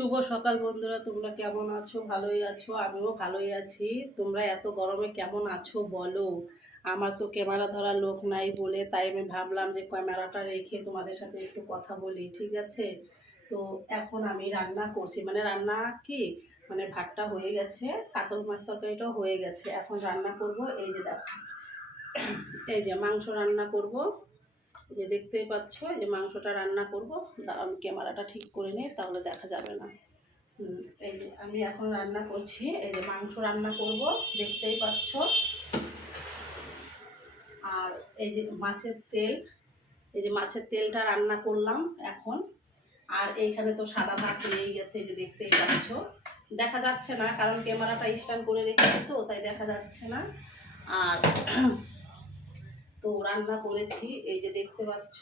শুভ সকাল বন্ধুরা, তোমরা কেমন আছো? ভালোই আছো? আমিও ভালোই আছি। তোমরা এত গরমে কেমন আছো বলো? আমার তো ক্যামেরা ধরার লোক নাই বলে তাই আমি ভাবলাম যে ক্যামেরাটা রেখে তোমাদের সাথে একটু কথা বলি, ঠিক আছে? তো এখন আমি রান্না করছি। মানে রান্না কি? মানে ভাতটা হয়ে গেছে, কাতল মাছ তরকারিটাও হয়ে গেছে। এখন রান্না করব, এই যে দেখো, এই যে মাংস রান্না করব। যে দেখতেই পাচ্ছ যে মাংসটা রান্না করব আমি ক্যামেরাটা ঠিক করে নিই তাহলে দেখা যাবে না। এই যে আমি এখন রান্না করছি, এই যে মাংস রান্না করব, দেখতেই পাচ্ছ। আর এই যে মাছের তেল, এই যে মাছের তেলটা রান্না করলাম এখন। আর এইখানে তো সাদা ভাত রয়েই গেছে, এই যে দেখতেই পাচ্ছ। দেখা যাচ্ছে না, কারণ ক্যামেরাটা স্ট্যান্ড করে রেখেছি তো, তাই দেখা যাচ্ছে না। আর তো রান্না করেছি, এই যে দেখতে পাচ্ছ।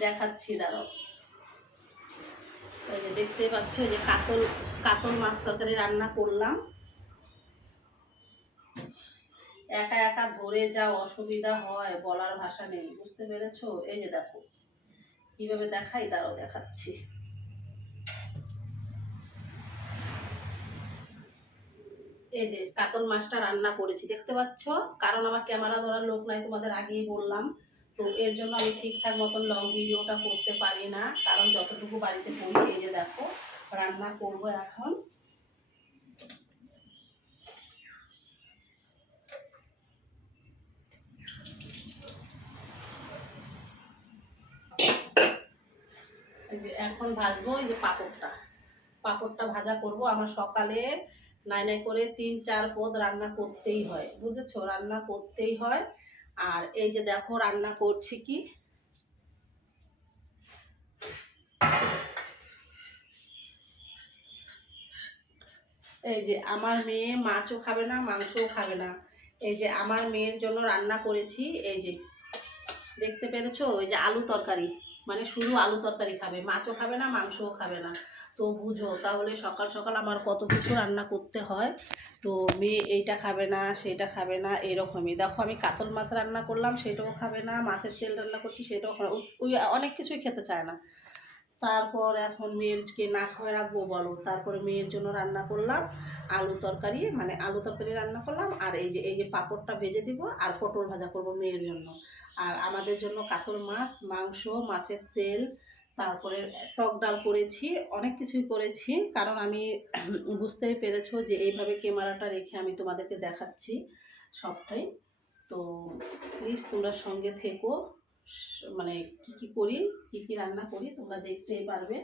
দেখাচ্ছি, দাঁড়াও। এই যে দেখতে পাচ্ছ, এই যে কাতল কাতল মাছ তরকারি রান্না করলাম। একা একা ধরে যা অসুবিধা হয়, বলার ভাষা নেই, বুঝতে পেরেছ? এই যে দেখো, কীভাবে দেখাই, দাঁড়াও, দেখাচ্ছি। এই যে কাতল মাছটা রান্না করেছি, দেখতে পাচ্ছ? কারণ আমার ক্যামেরা ধরার লোক নাই, তোমাদের আগেই বললাম। তো এর জন্য আমি ঠিকঠাক মতন লং ভিডিওটা করতে পারি না, কারণ যতটুকু বাড়িতে এই যে দেখো, রান্না করব এখন। এখন ভাজবো, এই যে পাঁপড়টা। পাঁপড়টা ভাজা করব, আমার সকালে নাই নাই করে তিন, চার পদ রান্না করতেই হয়, বুঝেছ? রান্না করতেই হয়। আর এই যে দেখো, রান্না করছি কি? এই যে আমার মেয়ে মাছও খাবে না, মাংসও খাবে না। এই যে আমার মেয়ের জন্য রান্না করেছি, এই যে, দেখতে পেরেছ? ওই যে আলু তরকারি মানে শুধু আলু তরকারি খাবে, মাছও খাবে না, মাংসও খাবে না। তো বুঝো, তাহলে সকাল সকাল আমার কত কিছু রান্না করতে হয়। তো মেয়ে এইটা খাবে না, সেটা খাবে না, এরকমই। দেখো আমি কাতল মাছ রান্না করলাম, সেটাও খাবে না, মাছের তেল রান্না করছি, সেটাও খাবে ওই- অনেক কিছুই খেতে চায় না। তারপর এখন মেয়েরকে না খাওয়াই রাখব বলো। তারপরে মেয়ের জন্য রান্না করলাম আলু তরকারি মানে আলু তরকারি রান্না করলাম, আর এই যে এই যে পাঁপড়টা ভেজে দিব আর পটল ভাজা করব মেয়ের জন্য। আর আমাদের জন্য কাতল মাছ, মাংস, মাছের তেল তারপরে টক ডাল করেছি, অনেক কিছুই করেছি। কারণ আমি বুঝতেই পেরেছ যে এইভাবে ক্যামেরাটা রেখে আমি তোমাদেরকে দেখাচ্ছি সবটাই। তো প্লিজ তোমরা সঙ্গে থেকো। মানে কি কি করি, কি কি রান্না করি, তোমরা দেখতেই পারবে।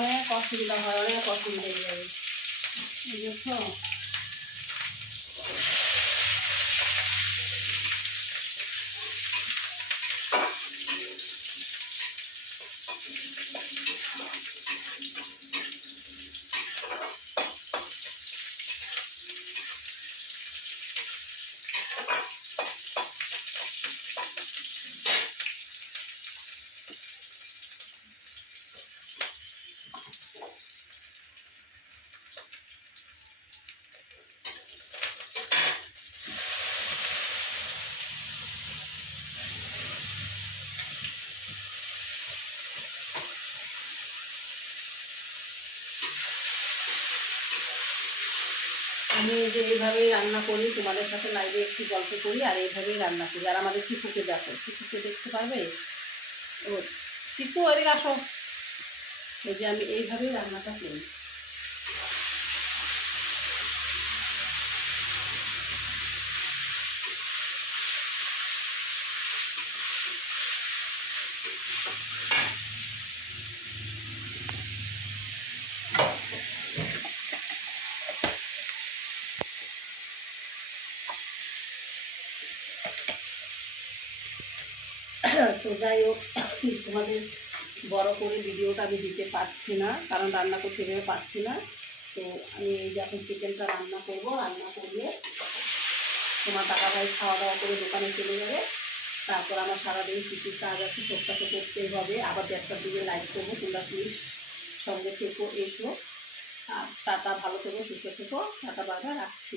অনেক অসুবিধা হয় অনেক অসুবিধা হয়ে যাবে বুঝেছ? আমি যে এইভাবেই রান্না করি, তোমাদের সাথে লাইভে একটু গল্প করি আর এইভাবেই রান্না করি। আর আমাদের চিকুকে দেখো চিকুকে দেখতে পারবে? ও চিকু এদিকে আসো। এই যে আমি এইভাবেই রান্নাটা করি। তো যাই হোক তোমাদের বড় করে ভিডিওটা আমি দিতে পারছি না, কারণ রান্না করতে ভেবে পারছি না। তো আমি এই যে এখন চিকেনটা রান্না করব, রান্না করলে তোমার টাকা ভাই খাওয়া দাওয়া করে দোকানে চলে যাবে। তারপর আমার সারাদিন কী কী কাজ আছে সবটা তো করতেই হবে। আবার দেড়টার দিকে লাইভ করব, তোমরা প্লিজ সঙ্গে থেকো, এসো। আর টাটা, ভালো থেকো, সুস্থ থেকো, টাটা বারবার রাখছি।